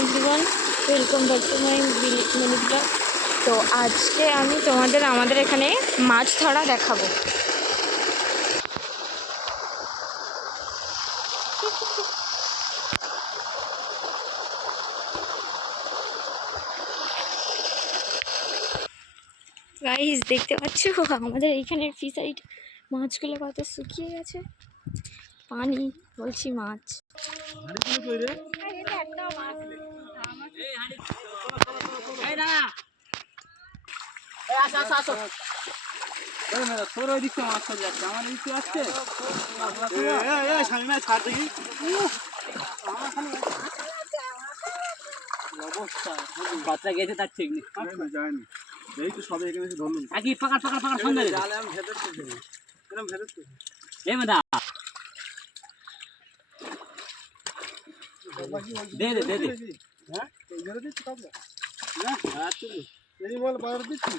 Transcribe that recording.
Everyone, welcome back to my mini blog. তো আজকে আমি আমাদের এখানে মাছ ধরা দেখাবো। গাইস দেখতে পাচ্ছ আমাদের এইখানে ফিশারিট মাছগুলো কত শুকিয়ে গেছে। পানি বলছি মাছ। বাচ্চা গেছে তার ঠিক নেই, যায়নি। এই তো সবাই এখানে এসে ধরলুম। একই পাকার পাকার পাকার সন্ধ্যা জালে আমি ভেতর থেকে এরকম ভেতর থেকে এ মেদা দে দে দে দে হ্যাঁ এই ধরে দিচ্ছি কাপড় না হ্যাঁ তুই এই বল বার দিচ্ছি